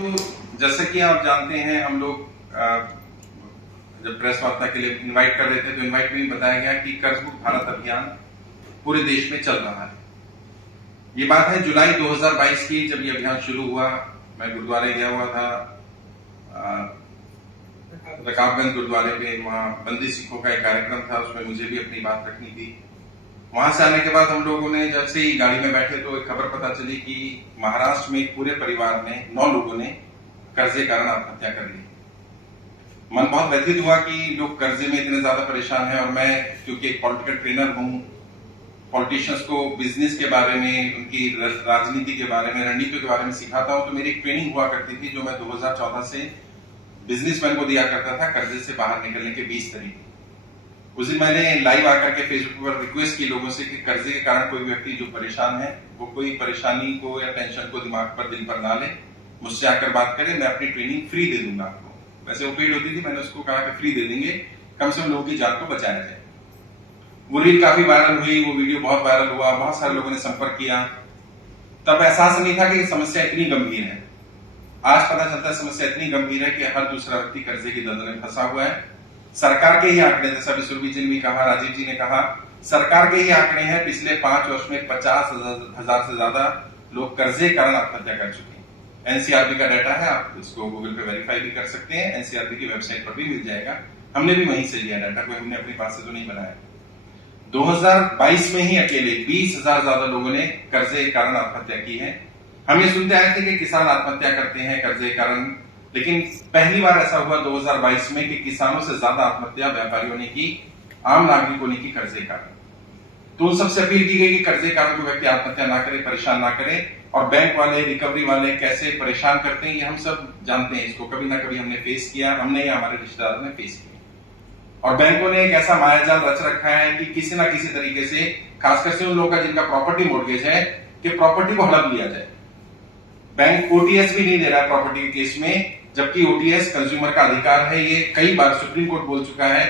तो जैसे कि आप जानते हैं, हम लोग जब प्रेस वार्ता के लिए इनवाइट कर रहे थे तो इनवाइट में बताया गया कि कर्ज मुक्त भारत अभियान पूरे देश में चल रहा है। ये बात है जुलाई 2022 की, जब ये अभियान शुरू हुआ। मैं गुरुद्वारे गया हुआ था, रकाबगंज गुरुद्वारे पे, वहां बंदी सिखों का एक कार्यक्रम था, उसमें मुझे भी अपनी बात रखनी थी। वहां से आने के बाद हम लोगों ने जब से ही गाड़ी में बैठे तो एक खबर पता चली कि महाराष्ट्र में पूरे परिवार में 9 लोगों ने कर्जे कारण आत्महत्या कर ली। मन बहुत व्यथित हुआ कि लोग कर्जे में इतने ज्यादा परेशान हैं, और मैं क्योंकि एक पॉलिटिकल ट्रेनर हूं, पॉलिटिशियंस को बिजनेस के बारे में, उनकी राजनीति के बारे में, रणनीति के बारे में सिखाता हूं। तो मेरी एक ट्रेनिंग हुआ करती थी जो मैं 2014 से बिजनेसमैन को दिया करता था, कर्जे से बाहर निकलने के 20 तरीके। उस दिन मैंने लाइव आकर के फेसबुक पर रिक्वेस्ट की लोगों से कि कर्जे के कारण कोई व्यक्ति जो परेशान है वो कोई परेशानी को या टेंशन को दिमाग पर, दिल पर ना ले, मुझसे आकर बात करे, मैं अपनी ट्रेनिंग फ्री दे दूंगा आपको। वैसे वो पेड होती थी, मैंने उसको कहा कि फ्री दे देंगे, कम से कम लोगों की जान को बचाया जाए। वो रील काफी वायरल हुई, वो वीडियो बहुत वायरल हुआ, बहुत सारे लोगों ने संपर्क किया। तब एहसास नहीं था कि समस्या इतनी गंभीर है। आज पता चलता है समस्या इतनी गंभीर है कि हर दूसरा व्यक्ति कर्जे की दलदल में फंसा हुआ है। सरकार के ही आंकड़े, जैसा सुरभि जी ने भी कहा, राजीव जी ने कहा, सरकार के ही आंकड़े हैं, पिछले 5 वर्ष में 50,000 से ज्यादा लोग कर्जे कारण आत्महत्या कर चुके हैं। एनसीआरबी का डाटा है, आप इसको गूगल पे वेरीफाई भी कर सकते हैं, एनसीआरबी की वेबसाइट पर भी मिल जाएगा। हमने भी वहीं से लिया डाटा, कोई हमने अपनी पास से तो नहीं बनाया। 2022 में ही अकेले 20,000 ज्यादा लोगों ने कर्जे के कारण आत्महत्या की है। हम ये सुनते आए थे कि किसान आत्महत्या करते हैं कर्जे के कारण, लेकिन पहली बार ऐसा हुआ 2022 में कि किसानों से ज्यादा आत्महत्या व्यापारियों ने की, आम नागरिकों ने की कर्जे कारण। तो उन सबसे अपील की गई कि कर्जे कारण कोई व्यक्ति आत्महत्या ना करे, परेशान ना करे। और बैंक वाले, रिकवरी वाले कैसे परेशान करते हैं ये हम सब जानते हैं। इसको कभी ना कभी हमने फेस किया, हमने या हमारे रिश्तेदारों ने फेस किया। और बैंकों ने एक ऐसा मायाजाल रच रखा है कि किसी ना किसी तरीके से, खासकर से उन लोगों का जिनका प्रॉपर्टी मॉर्गेज है, कि प्रॉपर्टी को हड़प लिया जाए। बैंक ओटीएस भी नहीं दे रहा है प्रॉपर्टी के केस में, जबकि ओटीएस कंज्यूमर का अधिकार है। ये कई बार सुप्रीम कोर्ट बोल चुका है,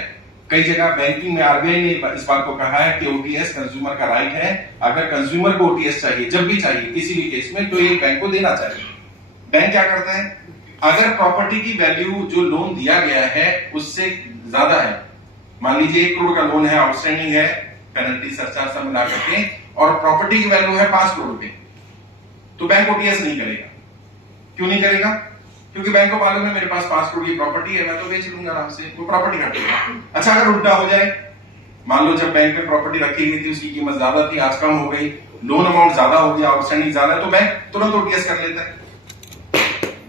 कई जगह बैंकिंग में आरबीआई ने इस बात को कहा है कि ओटीएस कंज्यूमर का राइट है। अगर कंज्यूमर को ओटीएस चाहिए, जब भी चाहिए, किसी भी केस में, तो ये बैंक को देना चाहिए। बैंक क्या करता है, अगर प्रॉपर्टी की वैल्यू जो लोन दिया गया है उससे ज्यादा है, मान लीजिए 1 करोड़ का लोन है, आउटस्टैंडिंग है, पेनल्टी सरचार्ज सब मिला करके, और प्रॉपर्टी की वैल्यू है 5 करोड़ रुपए, तो बैंक ओटीएस नहीं करेगा। क्यों नहीं करेगा? क्योंकि बैंक को मालूम है मेरे पास 5 करोड़ की प्रॉपर्टी है, मैं तो बेच लूंगा आराम से, वो प्रॉपर्टी हटेगा। अच्छा, अगर उल्टा हो जाए, मान लो जब बैंक में प्रॉपर्टी रखी गई थी उसकी कीमत ज्यादा थी, आज कम हो गई, लोन अमाउंट ज्यादा हो गया, आउटस्टैंडिंग ज्यादा है, तो बैंक तुरंत ओटीएस कर लेता है।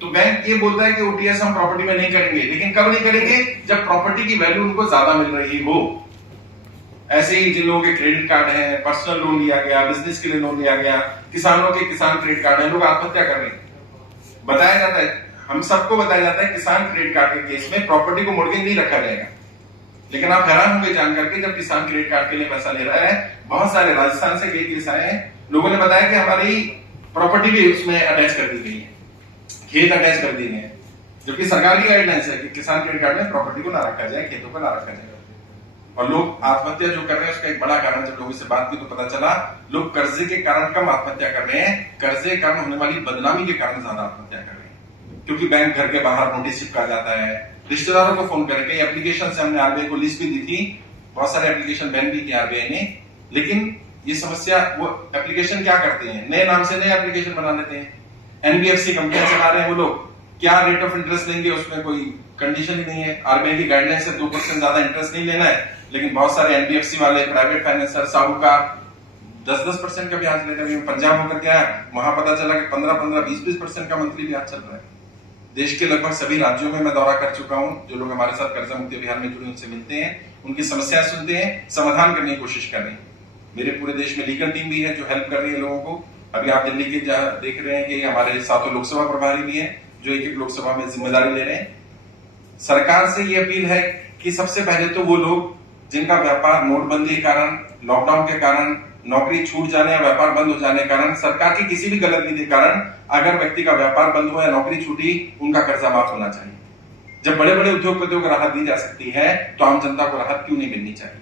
तो बैंक ये बोलता है कि ओटीएस हम प्रॉपर्टी में नहीं करेंगे, लेकिन कब नहीं करेंगे? जब प्रॉपर्टी की वैल्यू उनको ज्यादा मिल रही हो। ऐसे ही जिन लोगों के क्रेडिट कार्ड है, पर्सनल लोन लिया गया, बिजनेस के लिए लोन लिया गया, किसानों के किसान क्रेडिट कार्ड है, लोग आत्महत्या कर रहे हैं। बताया जाता है, हम सबको बताया जाता है, किसान क्रेडिट कार्ड के केस में प्रॉपर्टी को मॉर्गेज नहीं रखा जाएगा। लेकिन आप हैरान होंगे जानकर के, जब किसान क्रेडिट कार्ड के लिए पैसा ले रहा है, बहुत सारे राजस्थान से कई केस आए हैं, लोगों ने बताया कि हमारी प्रॉपर्टी भी उसमें अटैच कर दी गई है, खेत अटैच कर दिए हैं, जबकि सरकार की गाइडलाइंस है कि किसान क्रेडिट कार्ड में प्रॉपर्टी को ना रखा जाए, खेतों को ना रखा जाए। और लोग आत्महत्या जो कर रहे हैं उसका एक बड़ा कारण, जब लोगों से बात की तो पता चला, लोग कर्जे के कारण कम आत्महत्या कर रहे हैं, कर्जे के कारण होने वाली बदनामी के कारण ज्यादा आत्महत्या कर रहे हैं। क्योंकि बैंक घर के बाहर नोटिस चिपका जाता है, रिश्तेदारों को फोन करके, एप्लीकेशन से हमने आरबीआई को लिस्ट भी दी थी, बहुत सारे एप्लीकेशन बैन भी किए आरबीआई ने। लेकिन ये समस्या, वो एप्लीकेशन क्या करते हैं, नए नाम से नए एप्लीकेशन बना लेते हैं। एनबीएफसी कंपनियां चला रहे हैं वो लोग, क्या रेट ऑफ इंटरेस्ट लेंगे उसमें कोई कंडीशन ही नहीं है। आरबीआई की गाइडलाइन से 2% ज्यादा इंटरेस्ट नहीं लेना है, लेकिन बहुत सारे एनबीएफसी वाले, प्राइवेट फाइनेंसर, साहूकार 10-10% का ब्याज लेते हैं। पंजाब होकर क्या है, वहां पता चला कि 15-15, 20-20% का मंथली ब्याज चल रहा है। देश के लगभग सभी राज्यों में मैं दौरा कर चुका हूं। जो लोग हमारे साथ कर्जा मुक्ति अभियान में जुड़े उनसे मिलते हैं, उनकी समस्याएं सुनते हैं, समाधान करने की कोशिश कर रहे हैं। मेरे पूरे देश में लीगल टीम भी है जो हेल्प कर रही है लोगों को। अभी आप दिल्ली के देख रहे हैं कि हमारे साथों लोकसभा प्रभारी भी है जो एक लोकसभा में जिम्मेदारी ले रहे हैं। सरकार से ये अपील है कि सबसे पहले तो वो लोग जिनका व्यापार नोटबंदी के कारण, लॉकडाउन के कारण, नौकरी छूट जाने या व्यापार बंद हो जाने के कारण, सरकार की किसी भी गलत नीति के कारण अगर व्यक्ति का व्यापार बंद हुआ या नौकरी छूटी, उनका कर्जा माफ होना चाहिए। जब बड़े बड़े उद्योगपतियों को राहत दी जा सकती है तो आम जनता को राहत क्यों नहीं मिलनी चाहिए?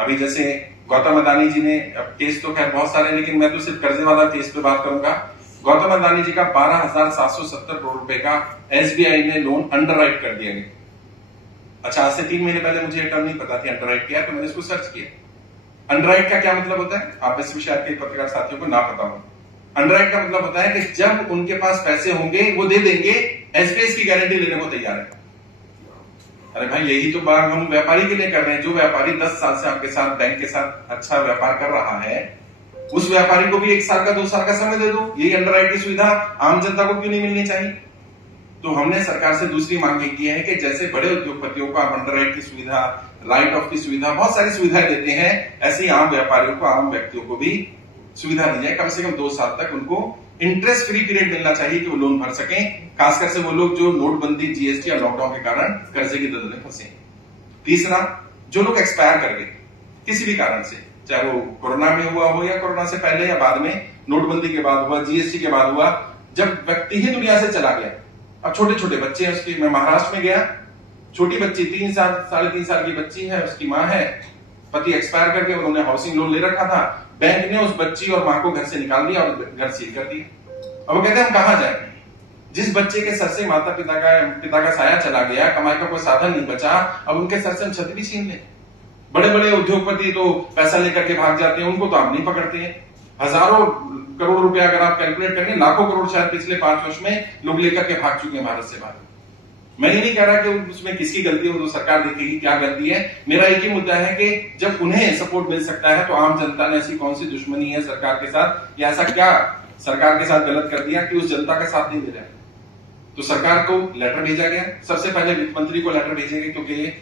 अभी जैसे गौतम अदानी जी ने, अब केस तो खैर बहुत सारे, लेकिन मैं तो सिर्फ कर्जे वाला केस पे बात करूंगा गौतम अदानी जी का 12,770 करोड़ रुपए का एसबीआई ने लोन अंडरराइट कर दिया गया। अच्छा, आज से 3 महीने पहले मुझे ये टर्म नहीं पता थी अंडरराइट क्या, तो मैंने इसको सर्च किया। अंडरराइट का क्या मतलब होता है, आप में से शायद कई पत्रकार साथियों को ना पता हो। अंडरराइट का मतलब होता है कि जब उनके पास पैसे होंगे वो दे देंगे, एसबीआई की गारंटी लेने को तैयार है। अरे भाई, यही तो बात हम व्यापारी के लिए कर रहे हैं। जो व्यापारी 10 साल से आपके साथ बैंक के साथ अच्छा व्यापार कर रहा है, उस व्यापारी को भी 1 साल का 2 साल का समय दे दो। यही अंडरराइट की सुविधा आम जनता को क्यों नहीं मिलनी चाहिए? तो हमने सरकार से दूसरी मांग की है कि जैसे बड़े उद्योगपतियों को आप अंडरराइट की सुविधा, राइट ऑफ की सुविधा, बहुत सारी सुविधाएं देते हैं, ऐसे ही आम व्यापारियों को, आम व्यक्तियों को भी सुविधा दी जाए। कम से कम 2 साल तक उनको इंटरेस्ट फ्री पीरियड मिलना चाहिए कि वो लोन भर सकें, खासकर से वो लोग जो नोटबंदी, जीएसटी या लॉकडाउन के कारण कर्जे की दलदल में फंसे। तीसरा, जो लोग एक्सपायर कर गए किसी भी कारण से, चाहे वो कोरोना में हुआ हो या कोरोना से पहले या बाद में, नोटबंदी के बाद हुआ, जीएसटी के बाद हुआ, जब व्यक्ति ही दुनिया से चला गया। अब छोटे छोटे बच्चे हैं उसके, मैं महाराष्ट्र में गया, छोटी बच्ची 3 साल 3.5 साल की बच्ची है, उसकी माँ है, पति एक्सपायर करके उन्होंने हाउसिंग लोन ले रखा था, बैंक ने उस बच्ची और मां को घर से निकाल दिया और घर सील कर दिया। अब वो कहते हैं हम कहां जाएं? जिस बच्चे के सर से माता पिता का साया चला गया, कमाई का कोई साधन नहीं बचा, अब उनके सर से हम छत भी छीन लें। बड़े बड़े उद्योगपति तो पैसा लेकर के भाग जाते हैं, उनको तो आप नहीं पकड़ते हैं। हजारों करोड़ रुपया अगर आप कैलकुलेट करेंगे, लाखों करोड़ शायद पिछले 5 वर्ष में लोग लेकर के भाग चुके हैं भारत से बाहर। मैं ये नहीं कह रहा कि उसमें किसकी गलती हो, तो सरकार देखेगी क्या गलती है। मेरा एक ही मुद्दा है कि जब उन्हें सपोर्ट मिल सकता है तो आम जनता ने ऐसी कौन सी दुश्मनी है सरकार के साथ, या ऐसा क्या सरकार के साथ गलत कर दिया कि उस जनता का साथ नहीं दे रहा है। तो सरकार को लेटर भेजा गया, सबसे पहले वित्त मंत्री को लेटर भेजेंगे, क्योंकि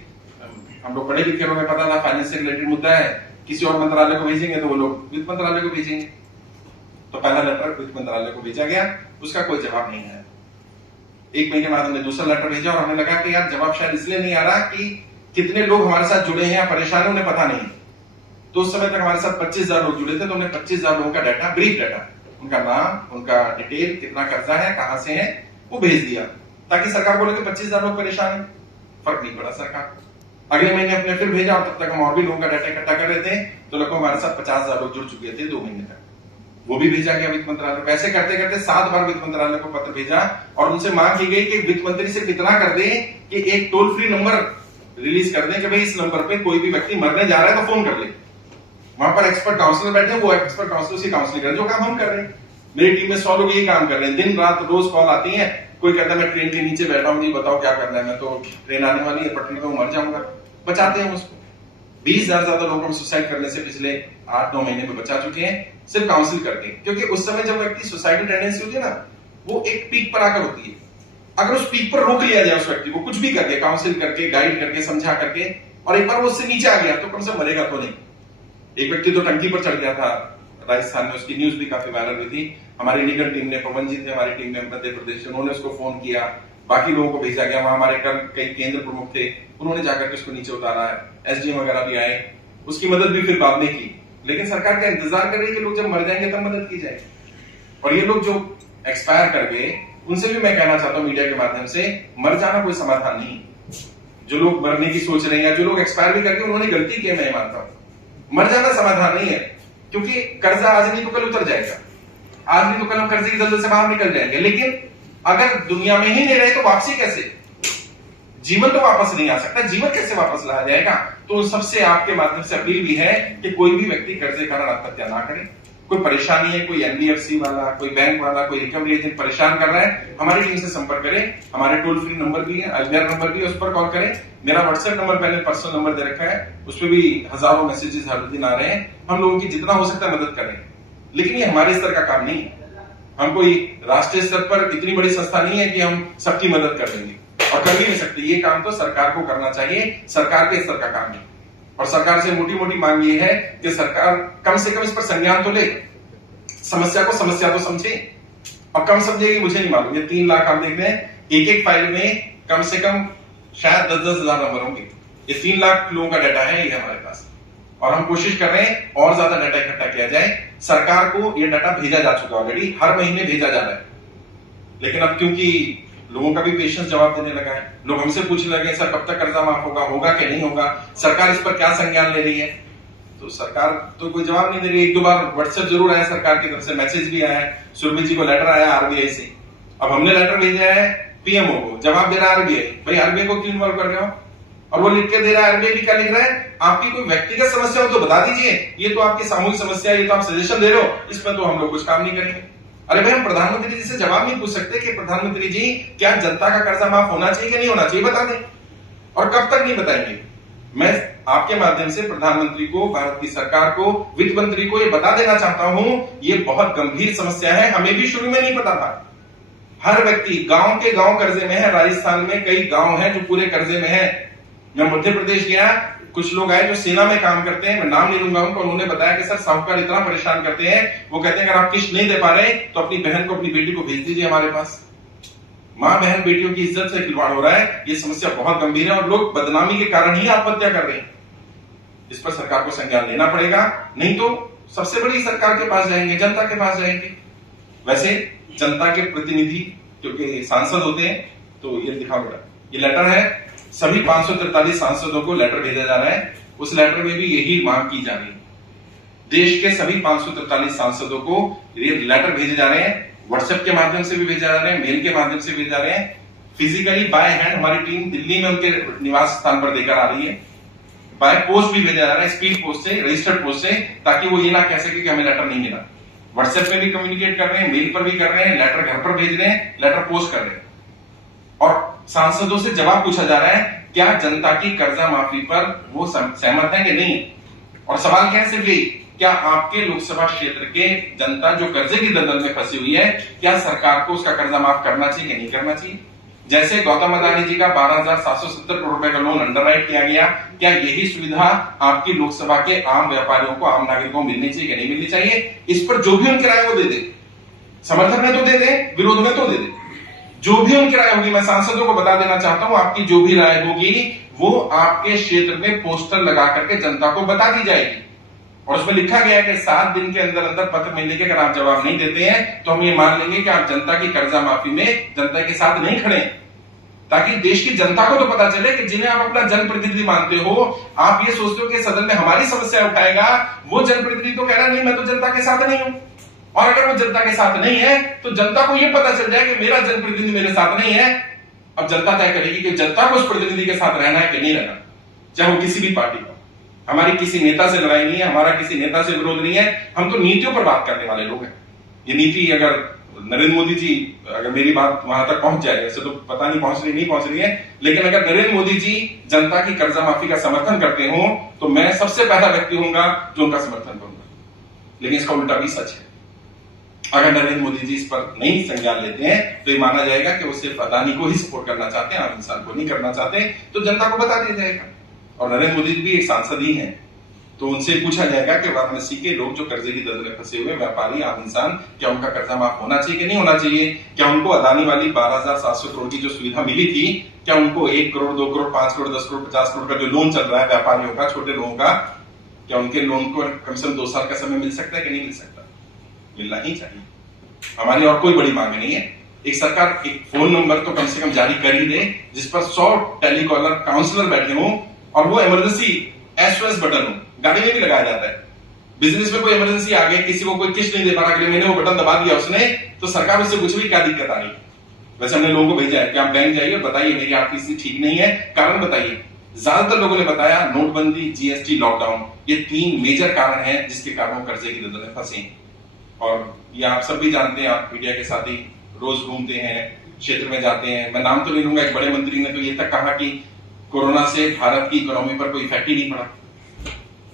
हम लोग पढ़े लिखे लोग, पता था फाइनेंस से रिलेटेड मुद्दा है, किसी और मंत्रालय को भेजेंगे तो वो लोग वित्त मंत्रालय को भेजेंगे। तो पहला लेटर वित्त मंत्रालय को भेजा गया, उसका कोई जवाब नहीं आया। 1 महीने बाद हमने दूसरा लेटर भेजा और हमें लगा कि यार जवाब शायद इसलिए नहीं आ रहा कि कितने लोग हमारे साथ जुड़े हैं या परेशान है उन्हें पता नहीं। तो उस समय तक हमारे साथ 25,000 लोग जुड़े थे, तो हमने 25,000 लोगों का डाटा, ब्रीफ डाटा, उनका नाम, उनका डिटेल, कितना कर्जा है, कहां से है, वो भेज दिया, ताकि सरकार बोले कि 25,000 लोग परेशान है। फर्क नहीं पड़ा सरकार। अगले महीने अपने फिर भेजा, और तब तक हम और भी लोगों का डाटा इकट्ठा कर रहे थे, तो लगभग हमारे साथ 50,000 लोग जुड़ चुके थे 2 महीने तक। वो भी भेजा गया वित्त मंत्रालय को। ऐसे करते करते 7 बार वित्त मंत्रालय को पत्र भेजा और उनसे मांग की गई कि वित्त मंत्री सिर्फ इतना कर दे कि एक टोल फ्री नंबर रिलीज कर दें कि भाई इस नंबर पे कोई भी व्यक्ति मरने जा रहा है तो फोन कर ले। वहां पर एक्सपर्ट काउंसलर बैठे, वो एक्सपर्ट काउंसलर उसी काउंसलिंग कर, जो काम हम कर रहे हैं। मेरी टीम में 100 लोग यही काम कर रहे हैं, दिन रात रोज कॉल आती है। कोई कहता है मैं ट्रेन के नीचे बैठा हूं जी, बताओ क्या करना है, मैं तो ट्रेन आने वाली है, पटरी पे मर जाऊंगा। बचाते हैं उसको। 20,000 ज्यादा लोगों को सुसाइड करने से पिछले 8-9 महीने में बचा चुके हैं, सिर्फ काउंसिल करके। क्योंकि उस समय जब व्यक्ति सुसाइडल टेंडेंसी होती है ना, वो एक पीक पर आकर होती है। अगर उस पीक पर रोक लिया जाए उस व्यक्ति को, कुछ भी करके, काउंसिल करके, गाइड करके, समझा करके, और एक बार वो उससे नीचे आ गया तो कम से मरेगा तो नहीं। एक व्यक्ति तो टंकी पर चढ़ गया था राजस्थान में, उसकी न्यूज भी काफी वायरल हुई थी। हमारी निगम टीम ने, पवन जी थे हमारी टीम में मध्य प्रदेश से, उन्होंने उसको फोन किया, बाकी लोगों को भेजा गया। वहां हमारे कई केंद्र प्रमुख थे, उन्होंने जाकर के उसको नीचे उतारा है। एसडीएम वगैरह भी आए, उसकी मदद भी फिर बाद में की। लेकिन सरकार का इंतजार कर रही है कि लोग जब मर जाएंगे तब मदद की जाए। और ये लोग जो एक्सपायर कर गए, उनसे भी मैं कहना चाहता हूं मीडिया के माध्यम से, मर जाना कोई समाधान नहीं। जो लोग मरने की सोच रहे हैं या जो लोग एक्सपायर भी करके, उन्होंने गलती की, मैं मानता हूं। मर जाना समाधान नहीं है, क्योंकि कर्जा आज नहीं तो कल उतर जाएगा, आज नहीं तो कल हम कर्जे की दलदल से बाहर निकल जाएंगे। लेकिन अगर दुनिया में ही नहीं रहे तो वापसी कैसे? जीवन तो वापस नहीं आ सकता, जीवन कैसे वापस लाया जाएगा? तो सबसे आपके माध्यम से अपील भी है कि कोई भी व्यक्ति कर्जे के कारण आत्महत्या ना करे। कोई परेशानी है, कोई एनबीएफसी वाला, कोई बैंक वाला, कोई रिकवरी एजेंट परेशान कर रहा है, हमारी टीम से संपर्क करें। हमारे टोल फ्री नंबर भी है, अजमेर नंबर भी है, उस पर कॉल करें। मेरा व्हाट्सएप नंबर मैंने पर्सनल नंबर दे रखा है, उस पर भी हजारों मैसेजेस हर दिन आ रहे हैं। हम लोगों की जितना हो सकता है मदद करें, लेकिन ये हमारे स्तर का काम नहीं है। हम कोई राष्ट्रीय स्तर पर इतनी बड़ी संस्था नहीं है कि हम सबकी मदद कर देंगे, और कर भी नहीं सकते। ये काम तो सरकार को करना चाहिए, सरकार के स्तर का काम है। और सरकार से मोटी मोटी मांग ये है कि सरकार कम से कम इस पर संज्ञान तो ले, समस्या को समस्या तो समझे। और कम समझेगी मुझे नहीं मालूम, ये 3 लाख आप देख रहे हैं, एक फाइल में कम से कम शायद 10-10 हजार नंबर होंगे। ये 3 लाख लोगों का डाटा है ये हमारे पास, और हम कोशिश कर रहे हैं और ज्यादा डाटा इकट्ठा किया जाए। सरकार को ये डाटा भेजा जा चुका ऑलरेडी, हर महीने भेजा जा रहा है। लेकिन अब क्योंकि लोगों का भी पेशेंस जवाब देने लगा है, लोग हमसे पूछने लगे सर कब तक कर्जा माफ होगा कि नहीं होगा, सरकार इस पर क्या संज्ञान ले रही है। तो सरकार तो कोई जवाब नहीं दे रही। एक दो बार व्हाट्सएप जरूर आया सरकार की तरफ से, मैसेज भी आया है, सुरभि जी को लेटर आया आरबीआई से। अब हमने लेटर भेजा है पीएमओ को, जवाब दे रहा है आरबीआई। भाई आरबीआई को क्यों इन्वॉल्व कर रहे हो? और वो लिख के दे रहा है, आरबीआई भी क्या लिख रहा है, आपकी कोई व्यक्तिगत समस्या हो तो बता दीजिए, ये तो आपकी सामूहिक समस्या है, ये तो आप सजेशन दे रहे हो, इसमें तो हम लोग कुछ काम नहीं करेंगे। अरे भाई हम प्रधानमंत्री जी से जवाब नहीं पूछ सकते कि प्रधानमंत्री जी क्या जनता का कर्जा माफ होना चाहिए कि नहीं होना चाहिए, बता दें। और कब तक नहीं बताएंगे? मैं आपके माध्यम से प्रधानमंत्री को, भारत की सरकार को, वित्त मंत्री को ये बता देना चाहता हूं, ये बहुत गंभीर समस्या है। हमें भी शुरू में नहीं पता था। हर व्यक्ति गांव के गांव कर्जे में है। राजस्थान में कई गांव हैं जो पूरे कर्जे में है। मैं मध्य प्रदेश गया, कुछ लोग आए जो सेना में काम करते हैं, मैं नाम नहीं लूंगा उनको, उन्होंने बताया कि सर साहूकार इतना परेशान करते हैं, वो कहते हैं अगर आप किस्त नहीं दे पा रहे तो अपनी बहन को, अपनी बेटी को भेज दीजिए हमारे पास। मां बहन बेटियों की इज्जत से खिलवाड़ हो रहा है। ये समस्या बहुत गंभीर है और लोग बदनामी के कारण ही आत्महत्या कर रहे हैं। इस पर सरकार को संज्ञान लेना पड़ेगा, नहीं तो सबसे बड़ी सरकार के पास जाएंगे, जनता के पास जाएंगे। वैसे जनता के प्रतिनिधि क्योंकि सांसद होते हैं, तो ये दिखा बेटा, ये लेटर है, सभी 543 सांसदों को लेटर भेजा जा रहा है। उस लेटर में भी यही मांग की जा रही है। देश के सभी 543 सांसदों को ये लेटर भेजे जा रहे हैं, व्हाट्सएप के माध्यम से भी भेजा जा रहे हैं, मेल के माध्यम से भेजा जा रहे हैं, फिजिकली बाय हैंड हमारी टीम दिल्ली में उनके निवास स्थान पर देकर आ रही है, बाय पोस्ट भी भेजा जा रहा है, स्पीड पोस्ट से, रजिस्टर्ड पोस्ट से, ताकि वो ये ना कह सके कि हमें लेटर नहीं मिला। व्हाट्सएप में भी कम्युनिकेट कर रहे हैं, मेल पर भी कर रहे हैं, लेटर घर पर भेज रहे हैं, लेटर पोस्ट कर रहे हैं। और सांसदों से जवाब पूछा जा रहा है, क्या जनता की कर्जा माफी पर वो सहमत है कि नहीं? और सवाल क्या है, सिर्फ यही, क्या आपके लोकसभा क्षेत्र के जनता जो कर्जे की दलदल में फंसी हुई है, क्या सरकार को उसका कर्जा माफ करना चाहिए कि नहीं करना चाहिए? जैसे गौतम अदानी जी का 12,770 करोड़ रुपए का लोन अंडरराइट किया गया, क्या यही सुविधा आपकी लोकसभा के आम व्यापारियों को, आम नागरिकों को मिलनी चाहिए कि नहीं मिलनी चाहिए? इस पर जो भी उनकी राय वो दे दे, समर्थन में तो दे दे, विरोध में तो दे दे, जो भी उनकी राय होगी। मैं सांसदों को बता देना चाहता हूं, आपकी जो भी राय होगी वो आपके क्षेत्र में पोस्टर लगा करके जनता को बता दी जाएगी। और उसमें लिखा गया है कि 7 दिन के अंदर अंदर पत्र मिलने के अगर आप जवाब नहीं देते हैं तो हम ये मान लेंगे कि आप जनता की कर्जा माफी में जनता के साथ नहीं खड़े, ताकि देश की जनता को तो पता चले कि जिन्हें आप अपना जनप्रतिनिधि मानते हो, आप ये सोचते हो कि सदन में हमारी समस्या उठाएगा, वो जनप्रतिनिधि तो कह रहा नहीं, मैं तो जनता के साथ नहीं हूं। और अगर वो जनता के साथ नहीं है तो जनता को यह पता चल जाए कि मेरा जनप्रतिनिधि मेरे साथ नहीं है। अब जनता तय करेगी कि जनता को उस प्रतिनिधि के साथ रहना है कि नहीं रहना, चाहे वो किसी भी पार्टी का। हमारी किसी नेता से लड़ाई नहीं है, हमारा किसी नेता से विरोध नहीं है, हम तो नीतियों पर बात करने वाले लोग हैं। ये नीति अगर नरेंद्र मोदी जी, अगर मेरी बात वहां तक पहुंच जाए, ऐसे तो पता नहीं पहुंच रही है, लेकिन अगर नरेंद्र मोदी जी जनता की कर्जा माफी का समर्थन करते हो तो मैं सबसे पहला व्यक्ति होऊंगा जो उनका समर्थन करूंगा। लेकिन इसका उल्टा भी सच है। अगर नरेंद्र मोदी जी इस पर नहीं संज्ञान लेते हैं तो ये माना जाएगा कि वो सिर्फ अदानी को ही सपोर्ट करना चाहते हैं, आम इंसान को नहीं करना चाहते, तो जनता को बता दिया जाएगा। और नरेंद्र मोदी जी भी एक सांसद ही हैं, तो उनसे पूछा जाएगा कि वाराणसी के लोग जो कर्जे की दलदल में फंसे हुए व्यापारी, आम इंसान, क्या उनका कर्जा माफ होना चाहिए कि नहीं होना चाहिए? क्या उनको अदानी वाली 12,700 करोड़ की जो सुविधा मिली थी, क्या उनको 1 करोड़, 2 करोड़, 5 करोड़, 10 करोड़, 50 करोड़ का जो लोन चल रहा है व्यापारियों का, छोटे लोगों का, क्या उनके लोन को कम से कम 2 साल का समय मिल सकता है कि नहीं मिल सकता? मिलना ही चाहिए। हमारी और कोई बड़ी मांग नहीं है। एक सरकार एक फोन नंबर तो कम से कम जारी कर ही दे जिस पर 100 टेलीकॉलर काउंसलर बैठे हों और वो इमरजेंसी SOS बटन हो, गाड़ी में भी लगाया जाता है। बिजनेस में कोई इमरजेंसी आ गई, किसी को कोई किस्त नहीं दे पा रहा, अगले महीने वो बटन दबा दिया उसने, तो सरकार उससे पूछ भी क्या दिक्कत आ रही है। वैसे हमने लोगों को भेजा है कि आप बैंक जाइए, बताइए मेरी आर्थिक स्थिति ठीक नहीं है, कारण बताइए। ज्यादातर लोगों ने बताया नोटबंदी, GST, लॉकडाउन, ये 3 मेजर कारण हैं जिसके कारण वो कर्जे की दलदल में फंसे। और ये आप सब भी जानते हैं, आप मीडिया के साथ ही रोज घूमते हैं, क्षेत्र में जाते हैं। मैं नाम तो नहीं लूंगा, एक बड़े मंत्री ने तो ये तक कहा कि कोरोना से भारत की इकोनॉमी पर कोई इफेक्ट ही नहीं पड़ा,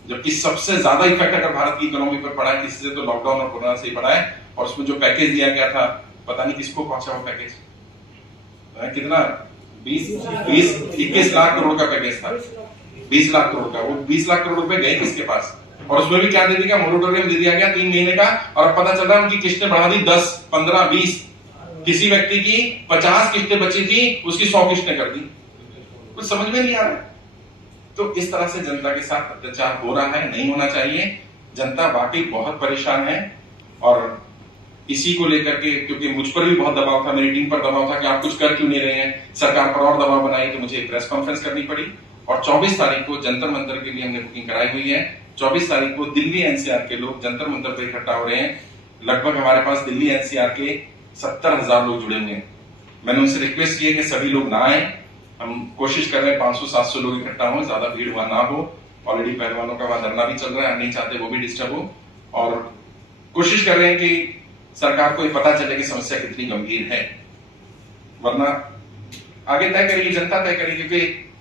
जबकि सबसे ज्यादा इफेक्ट अगर भारत की इकोनॉमी पर पड़ा है किसी से तो लॉकडाउन और कोरोना से ही पड़ा है। और उसमें जो पैकेज दिया गया था, पता नहीं किसको पहुंचा वो पैकेज, कितना 21 लाख करोड़ का पैकेज था, 20 लाख करोड़ का। वो 20 लाख करोड़ रुपए गए किसके पास? और उसमें भी क्या दे दिया, मोरेटोरियम दे दिया गया 3 महीने का। और पता चल रहा है उनकी किस्तें बढ़ा दी 10, 15, 20। किसी व्यक्ति की 50 किस्तें बची थी, उसकी 100 किस्तें कर दी। कुछ समझ में नहीं आ रहा। तो इस तरह से जनता के साथ अत्याचार हो रहा है, नहीं होना चाहिए। जनता वाकई बहुत परेशान है और इसी को लेकर के, क्योंकि मुझ पर भी बहुत दबाव था, मेरी टीम पर दबाव था कि आप कुछ कर क्यों नहीं रहे हैं, सरकार पर और दबाव बनाई, तो मुझे प्रेस कॉन्फ्रेंस करनी पड़ी। और 24 तारीख को जंतर मंतर के लिए हमने बुकिंग कराई हुई है। 24 तारीख को दिल्ली एनसीआर के लोग जंतर मंतर पर इकट्ठा हो रहे हैं। लगभग हमारे पास दिल्ली एनसीआर के 70,000 लोग जुड़े हुए हैं। मैंने उनसे रिक्वेस्ट की है कि सभी लोग ना आए। हम कोशिश कर रहे हैं 500-700 लोग इकट्ठा हो, ज्यादा भीड़ वहां ना हो। ऑलरेडी पहलवानों का वहां धरना भी चल रहा है, हम नहीं चाहते वो भी डिस्टर्ब हो, और कोशिश कर रहे हैं कि सरकार को ये पता चले कि समस्या कितनी गंभीर है। वरना आगे तय करेगी जनता, तय करेगी, क्योंकि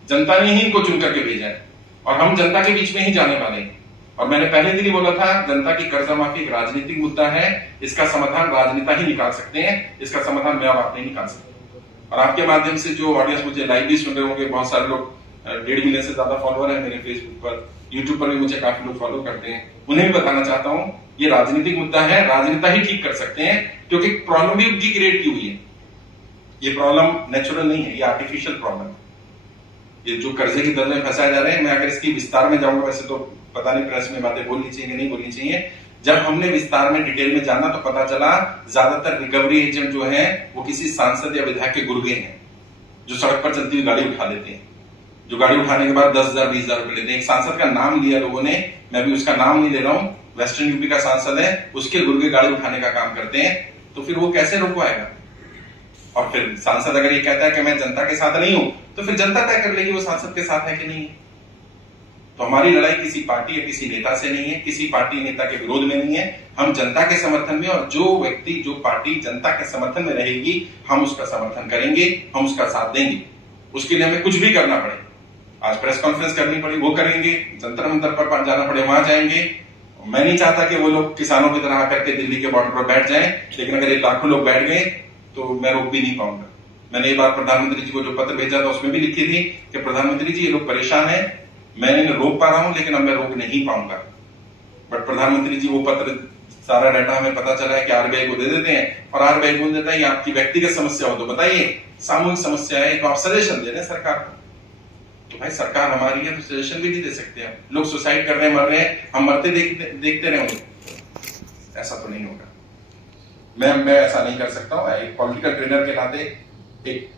जनता ने ही इनको चुन करके भेजा है और हम जनता के बीच में ही जाने वाले हैं। और मैंने पहले दिन ही बोला था, जनता की कर्जा माफी एक राजनीतिक मुद्दा है, इसका समाधान राजनेता ही निकाल सकते हैं, इसका समाधान मैं और आप नहीं निकाल सकते। और आपके माध्यम से जो ऑडियंस मुझे लाइव भी सुन रहे होंगे, बहुत सारे लोग 1.5 मिलियन से ज्यादा फॉलोअर है मेरे फेसबुक पर, यूट्यूब पर भी मुझे काफी लोग फॉलो करते हैं, उन्हें भी बताना चाहता हूं ये राजनीतिक मुद्दा है, राजनेता ही ठीक कर सकते हैं, क्योंकि प्रॉब्लम भी उनकी क्रिएट की हुई है। ये प्रॉब्लम नेचुरल नहीं है, ये आर्टिफिशियल प्रॉब्लम है। ये जो कर्जे की दल में फंसाए जा रहे हैं, मैं अगर इसकी विस्तार में जाऊंगा, वैसे तो पता नहीं प्रेस में बातें बोलनी चाहिए नहीं बोलनी चाहिए, जब हमने विस्तार में डिटेल में जाना तो पता चला ज्यादातर रिकवरी एजेंट जो हैं वो किसी सांसद या विधायक के गुर्गे हैं, जो सड़क पर चलती हुई गाड़ी उठा लेते हैं, जो गाड़ी उठाने के बाद 10,000 20,000 रुपए लेते हैं। एक सांसद का नाम लिया लोगों ने, मैं भी उसका नाम नहीं ले रहा हूं, वेस्टर्न यूपी का सांसद है, उसके गुर्गे गाड़ी उठाने का काम करते हैं, तो फिर वो कैसे रोक पाएगा? और फिर सांसद अगर ये कहता है कि मैं जनता के साथ नहीं हूं, तो फिर जनता तय कर लेगी वो सांसद के साथ है कि नहीं है। तो हमारी लड़ाई किसी पार्टी या किसी नेता से नहीं है, किसी पार्टी नेता के विरोध में नहीं है, हम जनता के समर्थन में, और जो व्यक्ति जो पार्टी जनता के समर्थन में रहेगी हम उसका समर्थन करेंगे, हम उसका साथ देंगे। उसके लिए हमें कुछ भी करना पड़े, आज प्रेस कॉन्फ्रेंस करनी पड़ी वो करेंगे, जंतर मंतर पर जाना पड़े वहां जाएंगे। मैं नहीं चाहता कि वो लोग किसानों की तरह आकर के दिल्ली के बॉर्डर पर बैठ जाएं, लेकिन अगर ये लाखों लोग बैठ गए तो मैं रोक भी नहीं पाऊंगा। मैंने ये बात प्रधानमंत्री जी को जो पत्र भेजा था उसमें भी लिखी थी कि प्रधानमंत्री जी ये लोग परेशान हैं, मैं इन्हें रोक पा रहा हूं लेकिन अब मैं रोक नहीं पाऊंगा। बट प्रधानमंत्री जी वो पत्र, सारा डाटा हमें पता चला है कि आरबीआई को दे देते हैं, और आरबीआई बोल देता है ये आपकी व्यक्तिगत समस्या हो तो बताइए, सामूहिक समस्या है तो आप सजेशन दे रहे हैं सरकार को। तो भाई सरकार हमारी है तो सजेशन भी नहीं दे सकते हम। लोग सुसाइड कर रहे हैं, मर रहे हैं, हम मरते देखते रहेंगे? ऐसा तो नहीं होगा। मैं ऐसा नहीं कर सकता हूं। एक पॉलिटिकल ट्रेनर के नाते, एक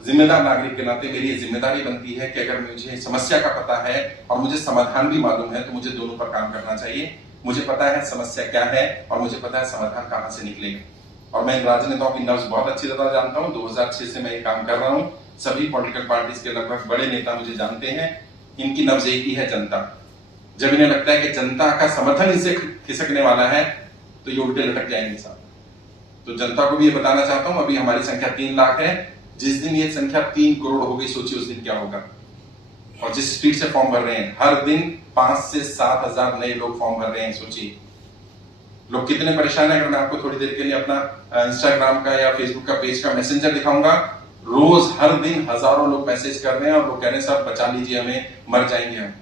जिम्मेदार नागरिक के नाते मेरी जिम्मेदारी बनती है कि अगर मुझे समस्या का पता है और मुझे समाधान भी मालूम है तो मुझे दोनों पर काम करना चाहिए। मुझे पता है समस्या क्या है और मुझे पता है समाधान कहां से निकलेगा। और मैं इन राजनेताओं की नब्ज बहुत अच्छी तरह जानता हूं। 2006 से मैं ये काम कर रहा हूं। सभी पॉलिटिकल पार्टीज के लगभग बड़े नेता मुझे जानते हैं। इनकी नब्ज एक ही है, जनता। जब इन्हें लगता है कि जनता का समर्थन इनसे खिसकने वाला है तो ये उल्टे लटक जाएंगे साहब। तो जनता को भी ये बताना चाहता हूं, अभी हमारी संख्या 3 लाख है। जिस दिन ये संख्या 3 करोड़ हो गई, सोचिए उस दिन क्या होगा। और जिस स्पीड से फॉर्म भर रहे हैं, हर दिन 5 से 7 हजार नए लोग फॉर्म भर रहे हैं, सोचिए लोग कितने परेशान है। अगर मैं आपको थोड़ी देर के लिए अपना इंस्टाग्राम का या फेसबुक का पेज का मैसेंजर दिखाऊंगा, रोज हर दिन हजारों लोग मैसेज कर रहे हैं और लोग कह रहे हैं साहब बचा लीजिए हमें, मर जाएंगे हम,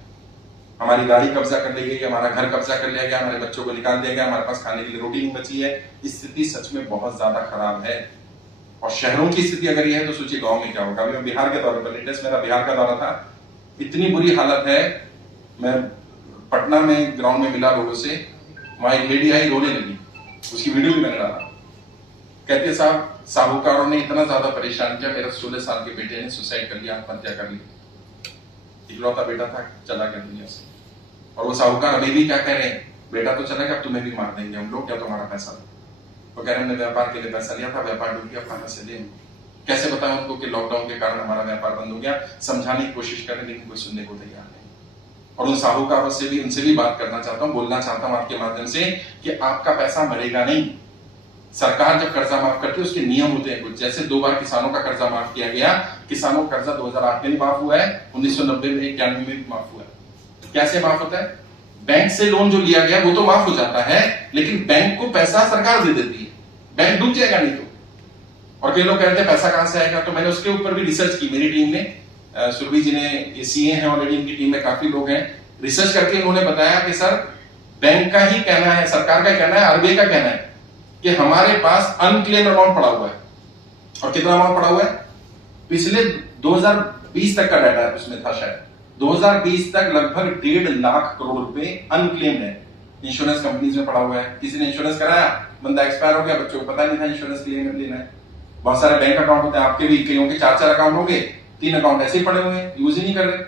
हमारी गाड़ी कब्जा कर ली गई, हमारा घर कब्जा कर लिया गया, हमारे बच्चों को निकाल दिया गया, हमारे पास खाने के लिए रोटी नहीं बची है। स्थिति सच में बहुत ज्यादा खराब है। और शहरों की स्थिति अगर यह है तो सोचिए गांव में क्या होगा। अभी मैं बिहार के दौरे पर, लेटेस्ट मेरा बिहार का दौरा था, इतनी बुरी हालत है। मैं पटना में ग्राउंड में मिला लोगों से, वहां एक लेडी आई, रोने लगी, उसकी वीडियो भी मैंने डाला। कहते साहब साहूकारों ने इतना ज्यादा परेशान किया, मेरा 16 साल के बेटे ने सुसाइड कर लिया, आत्महत्या कर ली। इकलौता बेटा था, चला गया दुनिया से। और वो साहूकार अभी भी क्या कह रहे हैं, बेटा तो चला गया, अब तुम्हें भी मार देंगे हम लोग, क्या तुम्हारा पैसा दो। वो कह रहे हमने व्यापार के लिए पैसा लिया था, व्यापार डूब गया, कहां से दें। कैसे बताएं उनको कि लॉकडाउन के कारण हमारा व्यापार बंद हो गया। समझाने की कोशिश करें लेकिन कोई सुनने को तैयार नहीं। और उन साहूकारों से भी, उनसे भी बात करना चाहता हूं, बोलना चाहता हूं आपके माध्यम से कि आपका पैसा मरेगा नहीं। सरकार जब कर्जा माफ करती है उसके नियम होते हैं कुछ। जैसे 2 बार किसानों का कर्जा माफ किया गया। किसानों का कर्जा 2008 में भी माफ हुआ है, 1990 में, 91 में भी माफ हुआ है। कैसे माफ होता है? बैंक से लोन जो लिया गया वो तो माफ हो जाता है, लेकिन बैंक को पैसा सरकार दे देती है, बैंक डूब जाएगा नहीं तो। और कई लोग कहते हैं पैसा कहां से आएगा, तो मैंने उसके ऊपर भी रिसर्च की। मेरी टीम ने, सुरभि जी ने, सीए हैं ऑलरेडी, इनकी टीम में काफी लोग हैं, रिसर्च करके उन्होंने बताया कि सर बैंक का ही कहना है, सरकार का कहना है, आरबीआई का कहना है कि हमारे पास अनक्लेम अमाउंट पड़ा हुआ है। और कितना अमाउंट पड़ा हुआ है? पिछले 2020 तक का डाटा उसमें था, शायद 2020 तक लगभग 1.5 लाख करोड़ रुपए अनक्लेम्ड है। इंश्योरेंस कंपनीज में पड़ा हुआ है। किसी ने इंश्योरेंस कराया, बंदा एक्सपायर हो गया, बच्चों को पता नहीं था इंश्योरेंस लेना है। बहुत सारे बैंक अकाउंट होते हैं, आपके भी कईयों के 4-4 अकाउंट होंगे, 3 अकाउंट ऐसे ही पड़े हुए हैं, यूज ही नहीं कर रहे।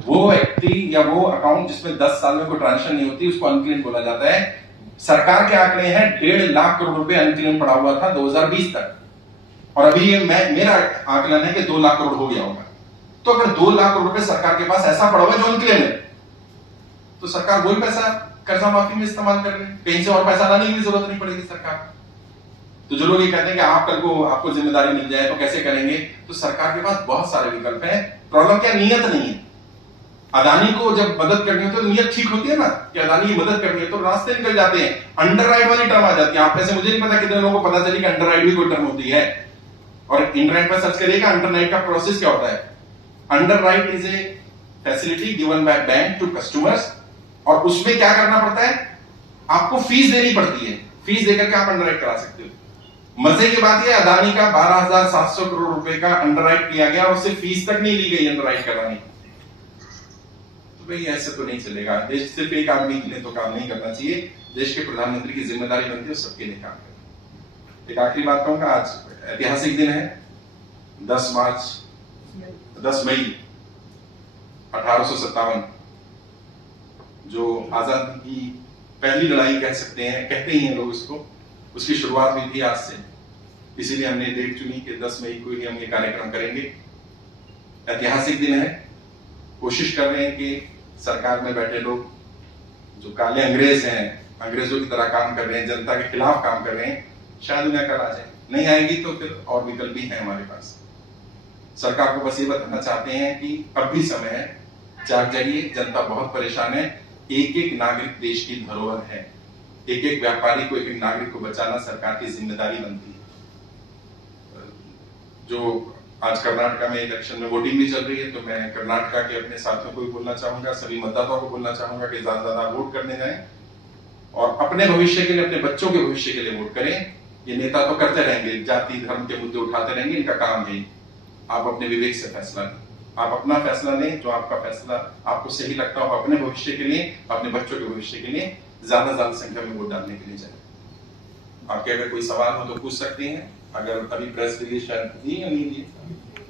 वो व्यक्ति या वो अकाउंट जिसमें 10 साल में कोई ट्रांजेक्शन नहीं होती उसको अनक्लेम बोला जाता है। सरकार के आंकड़े हैं 1.5 लाख करोड़ रुपए अनक्लेम पड़ा हुआ था 2020 तक, और अभी ये मेरा आकलन है कि 2 लाख करोड़ हो गया होगा। तो अगर 2 लाख करोड़ रुपए सरकार के पास ऐसा पड़ा हुआ है जो अनक्लेम है, तो सरकार वही पैसा कर्जा माफी में इस्तेमाल कर ले, कहीं से और पैसा लाने की जरूरत नहीं पड़ेगी सरकार। तो जो लोग ये कहते हैं कि आप कल को आपको जिम्मेदारी मिल जाए तो कैसे करेंगे, तो सरकार के पास बहुत सारे विकल्प हैं। प्रॉब्लम क्या, नियत नहीं है। अदानी को जब मदद करनी होती है तो नियत ठीक होती है ना, कि अदानी की मदद करनी है तो रास्ते निकल जाते हैं। अंडरराइट वाली टर्म आ जाती है। आप में से मुझे नहीं पता कितने लोगों को पता चली कि अंडरराइट भी कोई टर्म होती है, और इंटरनेट पर सर्च करिएगा अंडरराइट का प्रोसेस क्या होता है। Underwrite is a facility given by bank to customers, और उसमें क्या करना पड़ता है, आपको फीस देनी पड़ती है। फीस देकर के आप अंडरराइट करा सकते हो। मजे की बात यह, अदानी का 12,700 करोड़ रुपए का अंडरराइट किया गया और उससे फीस तक नहीं ली गई अंडरराइट कराने। तो भाई ऐसे तो नहीं चलेगा। देश सिर्फ एक आदमी के लिए तो काम नहीं करना चाहिए। देश के प्रधानमंत्री की जिम्मेदारी बनती है सबके लिए काम करना। एक आखिरी बात कहूंगा, आज ऐतिहासिक दिन है, 10 मई 1857, जो आजादी की पहली लड़ाई कह सकते हैं, कहते ही हैं लोग उसको, उसकी शुरुआत हुई थी आज से। इसीलिए हमने डेट चुनी कि 10 मई को ही हम ये कार्यक्रम करेंगे। ऐतिहासिक दिन है। कोशिश कर रहे हैं कि सरकार में बैठे लोग जो काले अंग्रेज हैं, अंग्रेजों की तरह काम कर रहे हैं, जनता के खिलाफ काम कर रहे हैं, शायद उन्हें अकल आ जाए। नहीं आएगी तो फिर और विकल्प भी है हमारे पास। सरकार को बस ये बताना चाहते हैं कि अब भी समय है, जाग जाइए, जनता बहुत परेशान है। एक एक नागरिक देश की धरोहर है। एक एक व्यापारी को, एक एक नागरिक को बचाना सरकार की जिम्मेदारी बनती है। जो आज कर्नाटका में इलेक्शन में वोटिंग भी चल रही है, तो मैं कर्नाटका के अपने साथियों को भी बोलना चाहूंगा, सभी मतदाताओं को बोलना चाहूंगा कि ज्यादा से ज्यादा वोट करने जाएं और अपने भविष्य के लिए, अपने बच्चों के भविष्य के लिए वोट करें। ये नेता तो करते रहेंगे, जाति धर्म के मुद्दे उठाते रहेंगे, इनका काम है। आप अपने विवेक से फैसला लें, आप अपना फैसला लें, जो आपका फैसला आपको सही लगता हो अपने भविष्य के लिए, अपने बच्चों के भविष्य के लिए ज्यादा ज्यादा संख्या में वोट डालने के लिए जाए। आपके अगर कोई सवाल हो तो पूछ सकते हैं। अगर अभी प्रेस रिलीज शायद दी या नहीं दी,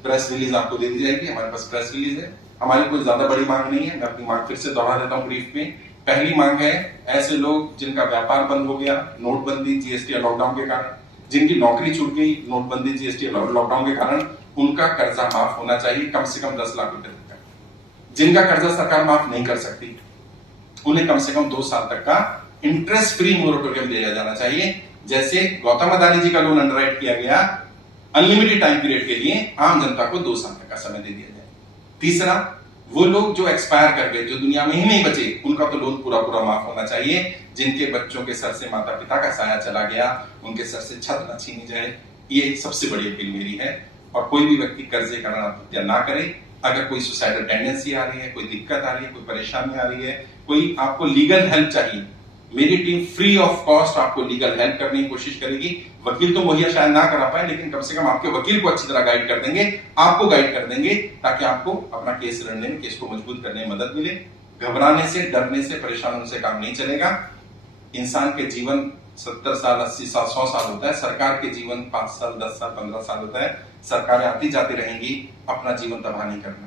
प्रेस रिलीज आपको दे दी जाएगी। हमारे पास प्रेस रिलीज है। हमारी कोई ज्यादा बड़ी मांग नहीं है। मैं अपनी मांग फिर से दोहरा देता हूँ ब्रीफ में। पहली मांग है, ऐसे लोग जिनका व्यापार बंद हो गया नोटबंदी, जीएसटी और लॉकडाउन के कारण, जिनकी नौकरी छूट गई नोटबंदी, जीएसटी और लॉकडाउन के कारण, उनका कर्जा माफ होना चाहिए, कम से कम 10 लाख रुपए तक का। जिनका कर्जा सरकार माफ नहीं कर सकती, उन्हें कम से कम 2 साल तक का इंटरेस्ट फ्री मोरेटोरियम दिया जाना चाहिए। जैसे गौतम अदानी जी का लोन अंडरराइट किया गया अनलिमिटेड टाइम पीरियड के लिए, आम जनता को 2 साल तक का समय दे दिया जाए। तीसरा, वो लोग जो एक्सपायर कर गए, जो दुनिया में ही नहीं बचे, उनका तो लोन पूरा पूरा माफ होना चाहिए। जिनके बच्चों के सर से माता पिता का साया चला गया, उनके सर से छत न छीनी जाए। ये सबसे बड़ी अपील मेरी है। और कोई भी व्यक्ति कर्जे के कारण आत्महत्या ना करे। अगर कोई सुसाइडल टेंडेंसी आ रही है, कोई दिक्कत आ रही है, कोई परेशानी आ रही है, कोई आपको लीगल हेल्प चाहिए, मेरी टीम फ्री ऑफ कॉस्ट आपको लीगल हेल्प करने की कोशिश करेगी। वकील तो मुहैया शायद ना करा पाए, लेकिन कम से कम आपके वकील को अच्छी तरह गाइड कर देंगे, आपको गाइड कर देंगे, ताकि आपको अपना केस लड़ने में, केस को मजबूत करने में मदद मिले। घबराने से, डरने से, परेशान होने से काम नहीं चलेगा। इंसान के जीवन 70 साल, 80 साल, 100 साल होता है। सरकार के जीवन 5 साल, 10 साल, 15 साल होता है। सरकारें आती जाती रहेंगी, अपना जीवन तबाह नहीं करना।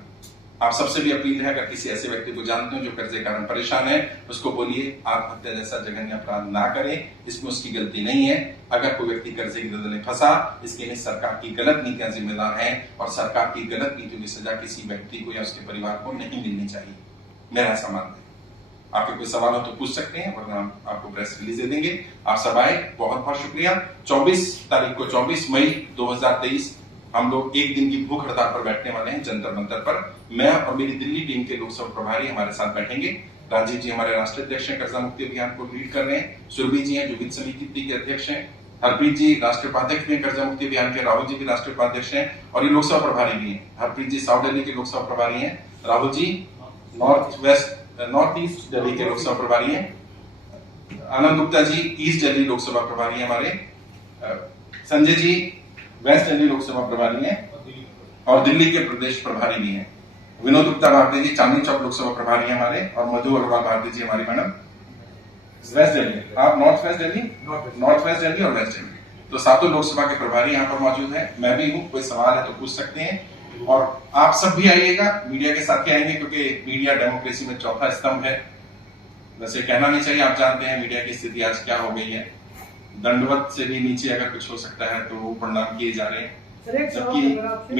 आप सबसे भी अपील है, अगर किसी ऐसे व्यक्ति को जानते हो जो कर्जे के कारण परेशान है, उसको बोलिए आत्महत्या जैसा जघन्य अपराध ना करें, इसमें उसकी गलती नहीं है। अगर कोई व्यक्ति कर्जे की दलदल में फंसा, इसके लिए सरकार की गलत नीतियां जिम्मेदार हैं, और सरकार की गलत नीतियों की सजा किसी व्यक्ति को या उसके परिवार को नहीं मिलनी चाहिए। मेरा ऐसा मानना है। आपके कोई सवाल हो तो पूछ सकते हैं, वरना हम आपको प्रेस रिलीज दे देंगे। आप सब आए, बहुत बहुत शुक्रिया। 24 तारीख को, 24 मई 2023 हम लोग एक दिन की भूख हड़ताल पर बैठने वाले हैं जंतर मंतर पर। मैं और मेरी दिल्ली टीम के लोकसभा प्रभारी हमारे साथ बैठेंगे। राजीव जी हमारे राष्ट्रीय अध्यक्ष हैं, कर्जा मुक्ति अभियान को लीड कर रहे हैं। सुरभि जी हैं जो वित्त समिति के अध्यक्ष हैं। हरप्रीत जी राष्ट्रीय उपाध्यक्ष हैं कर्जा मुक्ति अभियान के। राहुल जी भी राष्ट्रीय उपाध्यक्ष हैं और ये लोकसभा प्रभारी भी हैं। हरप्रीत जी साउथ दिल्ली के लोकसभा प्रभारी हैं। राहुल जी नॉर्थ ईस्ट दिल्ली के लोकसभा प्रभारी हैं। आनंद गुप्ता जी ईस्ट दिल्ली लोकसभा प्रभारी हैं हमारे। संजय जी वेस्ट दिल्ली लोकसभा प्रभारी हैं और दिल्ली के प्रदेश प्रभारी भी हैं। विनोद गुप्ता भारती जी चांदनी चौक लोकसभा प्रभारी हैं हमारे, और मधु अग्रवाल भारती जी हमारी मैडम वेस्ट दिल्ली। आप नॉर्थ वेस्ट दिल्ली और वेस्ट दिल्ली, तो सातों लोकसभा के प्रभारी यहाँ पर मौजूद हैं। मैं भी हूँ। कोई सवाल है तो पूछ सकते हैं। और आप सब भी आइएगा, मीडिया के साथ ही आएंगे, क्योंकि मीडिया डेमोक्रेसी में चौथा स्तंभ है। वैसे कहना नहीं चाहिए, आप जानते हैं मीडिया की स्थिति आज क्या हो गई है। दंडवत से भी नीचे अगर कुछ हो सकता है तो वो प्रणाम किए जा रहे हैं, जबकि